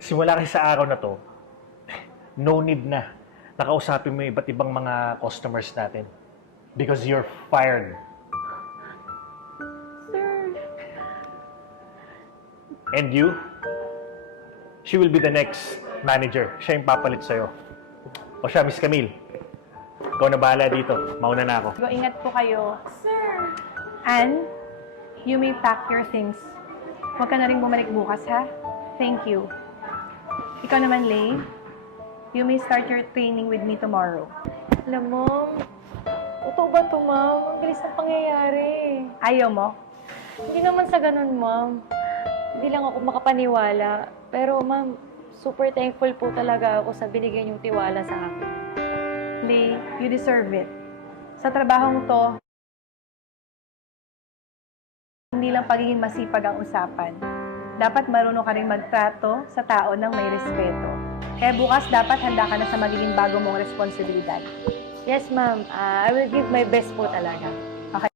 Simula kasi sa araw na to, no need na nakausapin mo yung iba't ibang mga customers natin. Because you're fired. Sir, And you, she will be the next manager. Siya yung papalit sa'yo. O siya, Miss Camille. Ikaw na bahala dito. Mauna na ako. Ingat po kayo. sir. Anne, you may pack your things. Huwag ka na rin bumalik bukas, ha? Thank you. Ikaw naman, Lay. You may start your training with me tomorrow. Alam mo, totoo ba ito, ma'am? Ang bilis na pangyayari. Ayaw mo? Hindi naman sa ganun, ma'am. Hindi lang ako makapaniwala. Pero, ma'am, super thankful po talaga ako sa binigay niyong tiwala sa akin. Lay, you deserve it. Sa trabahong to, hindi lang pagiging masipag ang usapan. Dapat marunong ka rin magtrato sa tao ng may respeto. Kaya bukas dapat handa ka na sa magiging bago mong responsibilidad. Yes, ma'am. I will give my best po talaga.